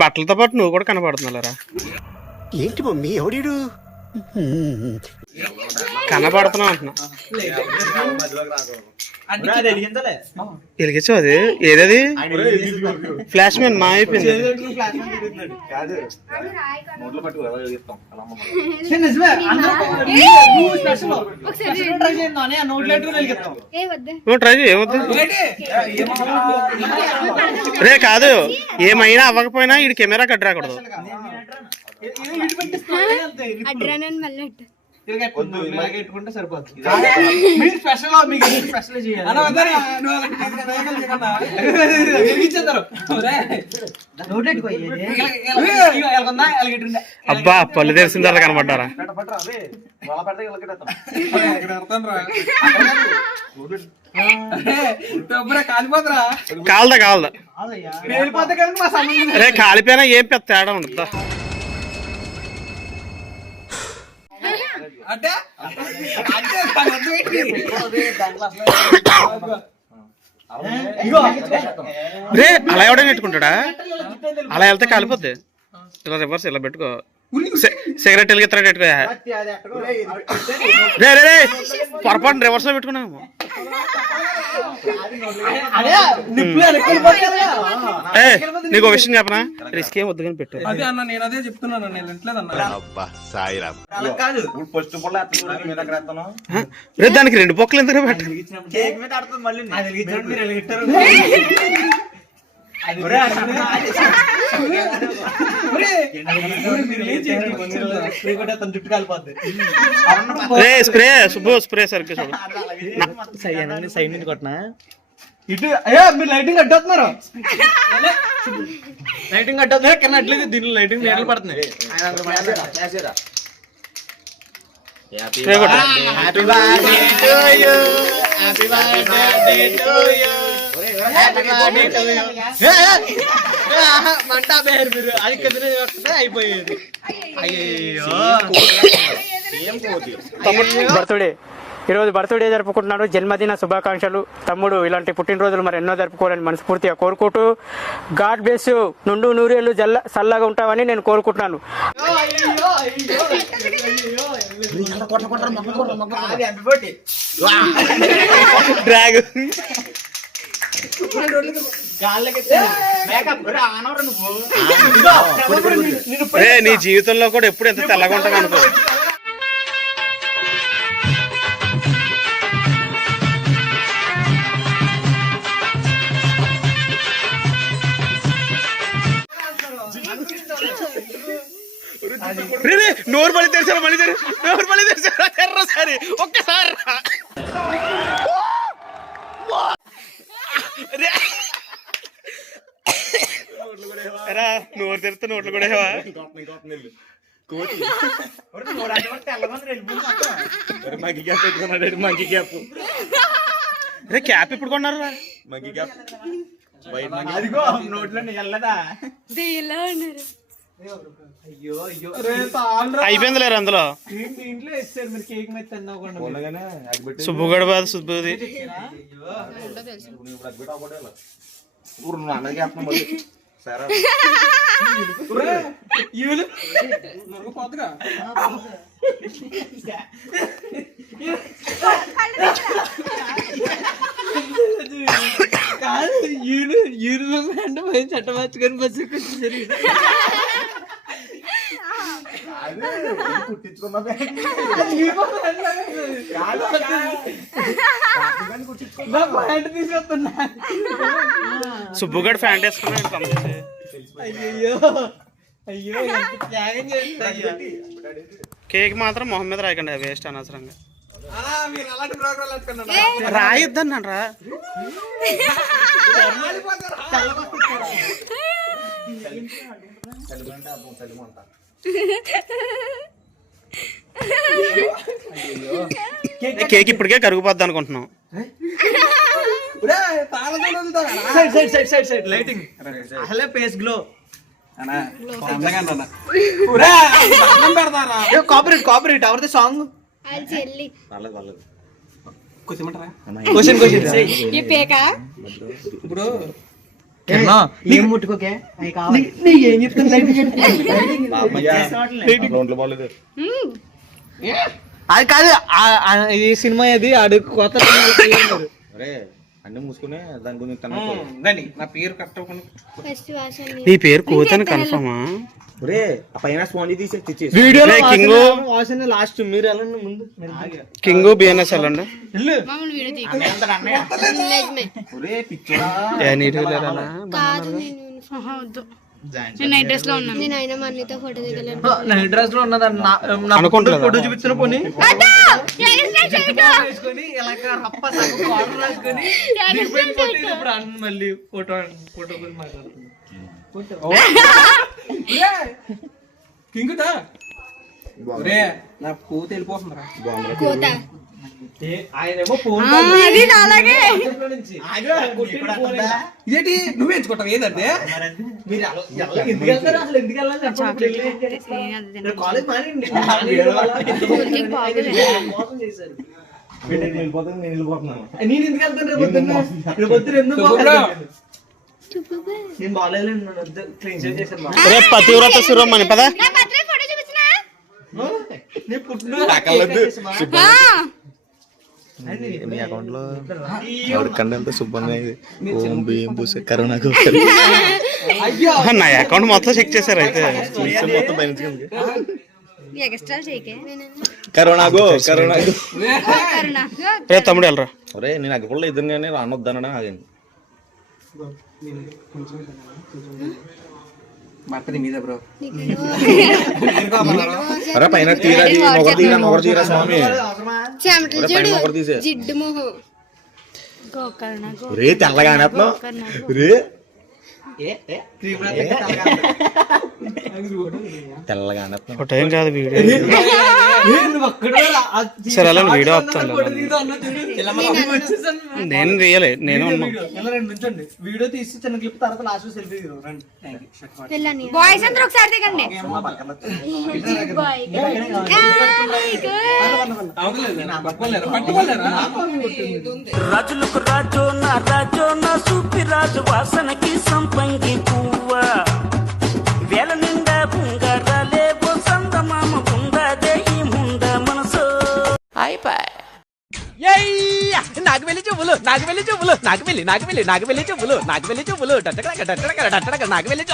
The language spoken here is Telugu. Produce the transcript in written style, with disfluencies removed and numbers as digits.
బట్టలతో పాటు నువ్వు కూడా కనపడుతున్నారా? ఏంటి మమ్మీ ఎవడీడు కనపడుతున్నావు అంటున్నా. వెలిగించు. అది ఏదది? ఫ్లాష్ మ్యాన్ మా అయిపోయింది. ట్రై చేయి. ఏమవుతుంది రే? కాదు, ఏమైనా అవ్వకపోయినా ఈ కెమెరా కట్ రాకూడదు. అబ్బా పళ్ళు తెలిసిన తర్వాత కనబడ్డారా? కాలదా కాలదా రే? కాలిపోయినా ఏం పెద్ద తేడా ఉండదా? రే అలా ఎవడైనా పెట్టుకుంటాడా? అలా వెళ్తే కాలిపోద్ది. ఇలా రివర్స్ ఇలా పెట్టుకో. సిగరెట్ వెలిగిస్తారా పెట్టుకో. రే రే రే పొరపాటు రివర్స్ లో పెట్టుకున్నాము. నీకు విషయం చెప్పనా? రిస్క్ ఏం వద్దు కానీ పెట్టు. నేను అదే చెప్తున్నాను. దానికి 2 బొక్కలు ఎందుకు పెట్టాలి? స్ప్రే సుబ్బు స్ప్రే సరిగ్గా చూడు. సైడ్ నుంచి కొట్టినా ఇటు. అయ్యా మీరు లైటింగ్ కట్టేస్తున్నారు. లైటింగ్ కట్టేస్తున్నారు కానీ అట్లేదు. దీనిలో లైటింగ్ నీడలు పడుతున్నాయి. అయిపోయేది. బర్త్డే ఈరోజు బర్త్డే జరుపుకుంటున్నాడు. జన్మదిన శుభాకాంక్షలు తమ్ముడు. ఇలాంటి పుట్టినరోజులు మరి ఎన్నో జరుపుకోవాలని మనస్ఫూర్తిగా కోరుకుంటూ గాడ్ బ్లెస్ యూ. నుండు నూరేళ్ళు చల్లగా ఉంటావని నేను కోరుకుంటున్నాను. నీ జీవితంలో కూడా ఎప్పుడు ఎంత తెల్లగా ఉంటాను అనుకో. నోరు మళ్ళీ తెరిచారు. నోరు మళ్ళీ తెరిచారు. ఎర్రసారి ఒక్కసారి నోరు తెరిస్తే నోట్లు కూడా క్యాప్ ఇప్పుడు కొన్నారు? అయిపోయింది లేరు అందులో. సుబ్బుగడ బాధ సుబ్బుది. చట్ట మార్చుకొని బస్సు సుబ్బుగడ్ ఫ్యాంట్ వేసుకున్నాడు. అయ్యో కేక్ మాత్రం మొహం మీద రాయకండి, వేస్ట్ అనవసరంగా. రాయొద్దన్నాను రా. కేక్ ఇప్పటికే కరిగిపోద్ది అనుకుంటున్నాం. లైటింగ్ పేస్ గ్లో కాపరేట్ ఎవరిది సాంగ్? క్వశ్చన్ ఇప్పుడు ఏం ముట్టుకోకే అవి కావాలి ఏం చెప్తాను అది కాదు ఈ సినిమా అది ఆడు కొత్త అన్ని మూసుకునే దాని గురించి నా పేరు కరెక్ట్ నీ పేరు కోతని కన్ఫర్మా ఒరే ఆ పైన స్పాంజ్ తీసి వీడియోలో కింగ్ వాసన లాస్ట్ మీరు వెళ్ళండి ముందు కింగ్ బిఎన్ఎస్ వెళ్ళండి నైట్ డ్రెస్ లో ఉన్నాను. నేను అయినా మన్నీతో ఫోటో దిగలేను. నైట్ డ్రెస్ లో ఉన్నది అనుకుంటా ఫోటో చూపించిన పోనీ మళ్ళీ ఫోటో గురించి మాట్లాడుతుంది కింగుతా నా కూత వెళ్ళిపోతుందిరా కోత ఆయనేమో ఫోన్ అది అలాగే ఇదేంటి నువ్వు ఎంచుకుంటావు ఏదంటే మీరు ఎందుకు వెళ్తారు అసలు ఎందుకు వెళ్ళాలి చెప్పండి కాలేజ్ మానేయండి మోసం చేశారు నేను ఎందుకు వెళ్తాను రేపు పొద్దున్న ఎందుకు నేను బాగాలేదు క్లీన్ చేశాను రేపు పతివ్రత శిరోమణి పదా నా బర్త్డే ఫోటో చూపించినా నేను పుట్టిన మీ అకౌంట్ లో కంటే శుభ్రంగా ఓం బియ్యం పూసే కరోనాకు నా అకౌంట్ మొత్తం చెక్ చేశారు అయితే మొత్తం పైన ఎక్స్ట్రా చేయకే కరోనాకు రే తమ్ముడు వెళ్ళరా ఒరే నేను అగ్గిపుల్ల ఎదురుగానే రానొద్దానని ఆగండి బర్త్డే మీద బ్రో అరే పైన తీరా నొగరు తీరా స్వామి చెమటలు చూడు నొగరు తీసే జిడ్డు మొహం గోకర్ణ రే తెల్లగా అనేస్తున్నావు రే తెల్లగా అనేస్తున్నావు ఫోటో ఏం కాదు వీడియో సరే అలా వీడియో వస్తాను నేను రియలే నేను వీడియో తీసి చిన్న క్లిప్ తర్వాత లాస్ట్ సెల్ఫీ రండి బాయ్స్ అందరూ ఒకసారి దిగండి రాజులకు రాజో నా సూపి రాజు వాసనకి సంపంగి పువ్వ వేల నిండా పుంగరాలే బొసంద మామ పుంగదే ఈ ముండ మనసు అయిపోయి నాకు వెళ్ళి చెవులు నాకు వెళ్ళి చెవులు నాకు వెళ్ళి చెవులు నాకు వెళ్ళి చెవులు నాకు వెళ్ళి